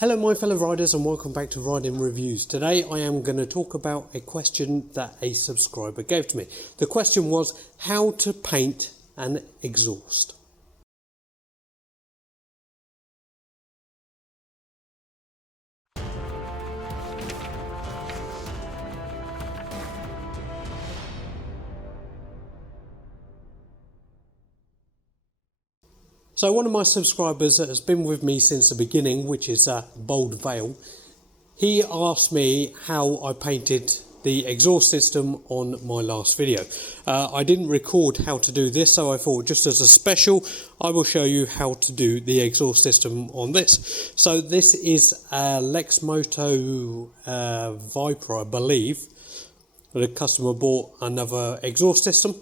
Hello my fellow riders and welcome back to Riding Reviews. Today I am going to talk about a question that a subscriber gave to me. The question was how to paint an exhaust. So one of my subscribers that has been with me since the beginning, which is Bold Vale, he asked me how I painted the exhaust system on my last video. I didn't record how to do this, so I thought just as a special I will show you how to do the exhaust system on this. So this is a Lexmoto Viper, I believe. The customer bought another exhaust system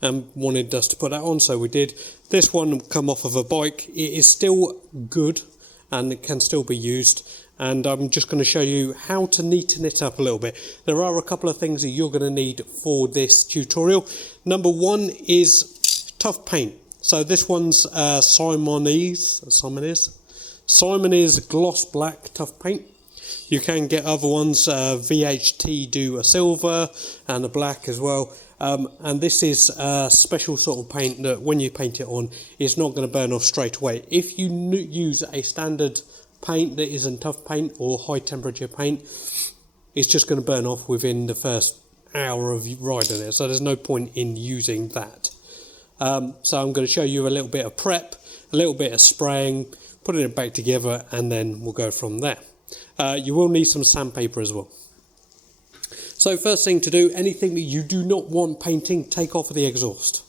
and wanted us to put that on, so we did. This one come off of a bike. It is still good and it can still be used, and I'm just going to show you how to neaten it up a little bit. There are a couple of things that you're going to need for this tutorial. Number one is tough paint. So this one's Simonese gloss black tough paint. You can get other ones, VHT do a silver and a black as well. And this is a special sort of paint that when you paint it on, it's not going to burn off straight away. If you use a standard paint that isn't tough paint or high temperature paint, it's just going to burn off within the first hour of riding it. So there's no point in using that. So I'm going to show you a little bit of prep, a little bit of spraying, putting it back together, and then we'll go from there. You will need some sandpaper as well. So first thing to do, anything that you do not want painting, take off the exhaust.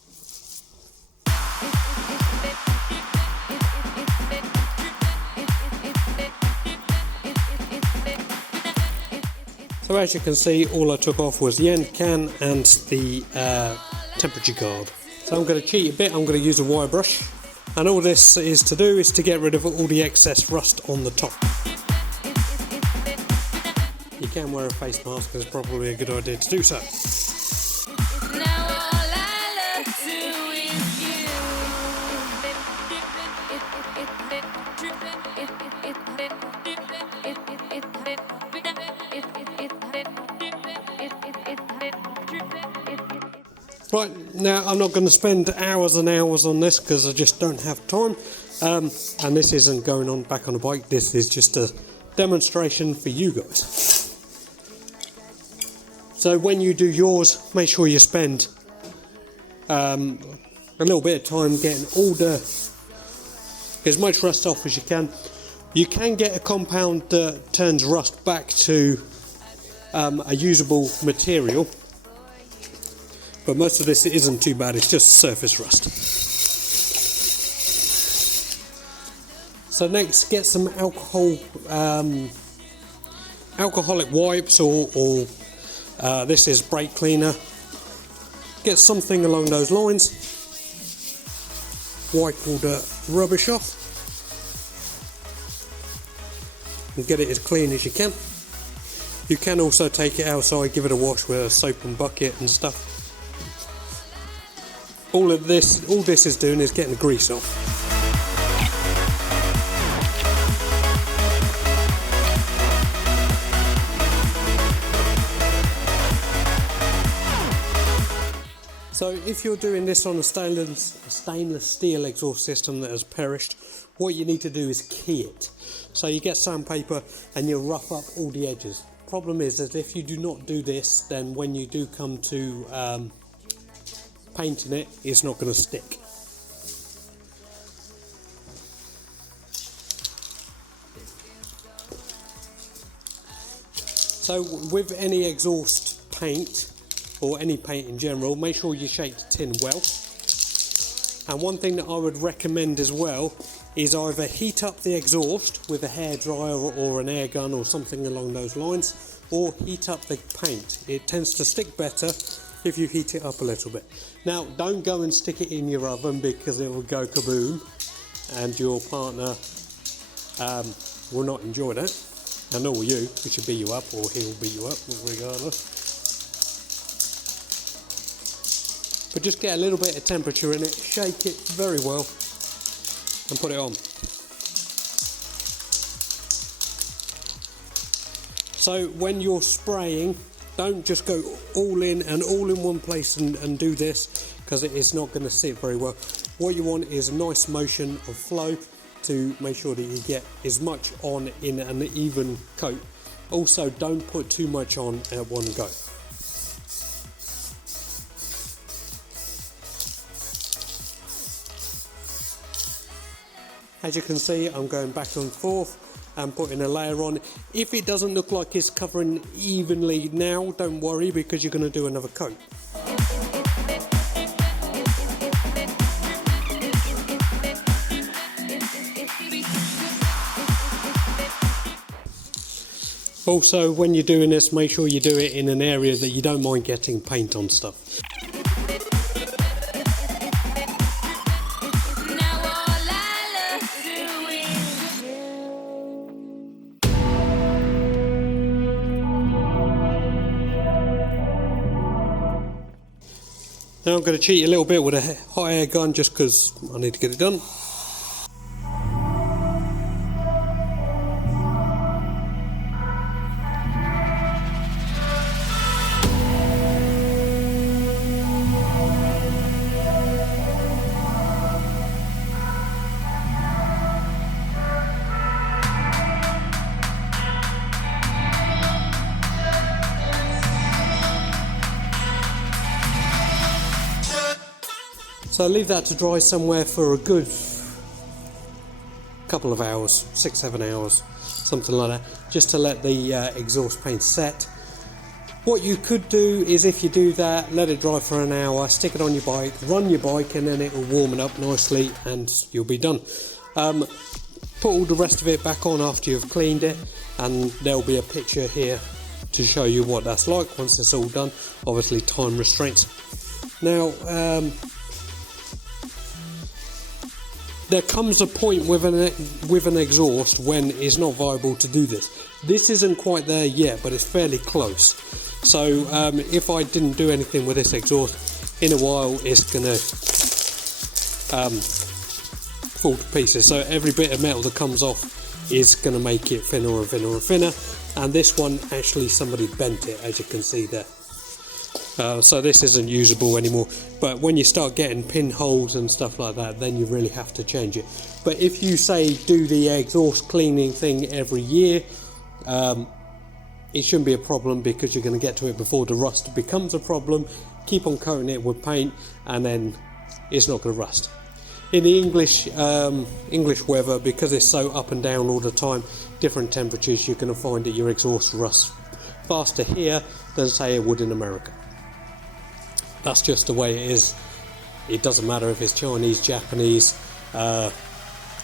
So as you can see, all I took off was the end can and the temperature guard. So I'm going to cheat a bit, I'm going to use a wire brush. And all this is to do is to get rid of all the excess rust on the top. You can wear a face mask, it's probably a good idea to do so. Right, now I'm not going to spend hours and hours on this because I just don't have time. And this isn't going on back on the bike, this is just a demonstration for you guys. So when you do yours, make sure you spend a little bit of time getting as much rust off as you can. You can get a compound that turns rust back to a usable material, but most of this isn't too bad, it's just surface rust. So next, get some alcoholic wipes or this is brake cleaner. Get something along those lines. Wipe all the rubbish off and get it as clean as you can. You can also take it outside, give it a wash with a soap and bucket and stuff. All this is doing is getting the grease off. So if you're doing this on a stainless steel exhaust system that has perished, what you need to do is key it. So you get sandpaper and you rough up all the edges. Problem is that if you do not do this, then when you do come to painting it, it's not going to stick. So with any exhaust paint, or any paint in general, make sure you shake the tin well. And one thing that I would recommend as well is either heat up the exhaust with a hairdryer or an air gun or something along those lines, or heat up the paint. It tends to stick better if you heat it up a little bit. Now don't go and stick it in your oven because it will go kaboom and your partner will not enjoy that, and nor will you. He should beat you up or he'll beat you up regardless. But just get a little bit of temperature in it, shake it very well and put it on. So when you're spraying, don't just go all in one place and do this, because it is not going to sit very well. What you want is a nice motion of flow to make sure that you get as much on in an even coat. Also, don't put too much on at one go. As you can see, I'm going back and forth and putting a layer on. If it doesn't look like it's covering evenly now, don't worry, because you're going to do another coat. Also, when you're doing this, make sure you do it in an area that you don't mind getting paint on stuff. Now I'm going to cheat a little bit with a hot air gun just because I need to get it done. So leave that to dry somewhere for a good couple of hours, 6-7 hours, something like that, just to let the exhaust paint set. What you could do is, if you do that, let it dry for an hour, stick it on your bike, run your bike, and then it will warm it up nicely and you'll be done. Put all the rest of it back on after you've cleaned it, and there'll be a picture here to show you what that's like once it's all done. Obviously time restraints. Now there comes a point with an exhaust when it's not viable to do this. This isn't quite there yet, but it's fairly close. So if I didn't do anything with this exhaust, in a while it's going to fall to pieces. So every bit of metal that comes off is going to make it thinner and thinner and thinner. And this one, actually somebody bent it, as you can see there. So this isn't usable anymore, but when you start getting pinholes and stuff like that, then you really have to change it. But if you say do the exhaust cleaning thing every year, it shouldn't be a problem, because you're going to get to it before the rust becomes a problem. Keep on coating it with paint and then it's not going to rust. In the English weather, because it's so up and down all the time, different temperatures, you're going to find that your exhaust rusts faster here than say it would in America. That's just the way it is. It doesn't matter if it's Chinese, Japanese,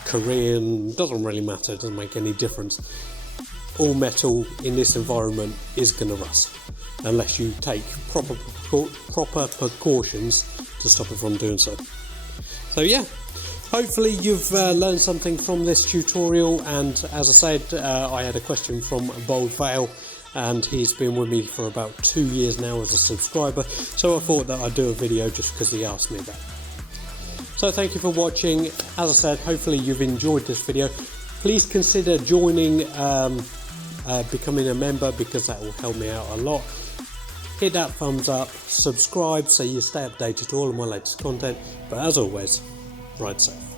Korean, doesn't really matter, it doesn't make any difference. All metal in this environment is going to rust, unless you take proper precautions to stop it from doing so. So yeah, hopefully you've learned something from this tutorial, and as I said, I had a question from Bold Vale, and he's been with me for about 2 years now as a subscriber, so I thought that I'd do a video just because he asked me about it. So thank you for watching. As I said, hopefully you've enjoyed this video. Please consider joining, becoming a member, because that will help me out a lot. Hit that thumbs up, subscribe so you stay updated to all of my latest content, but as always, ride safe.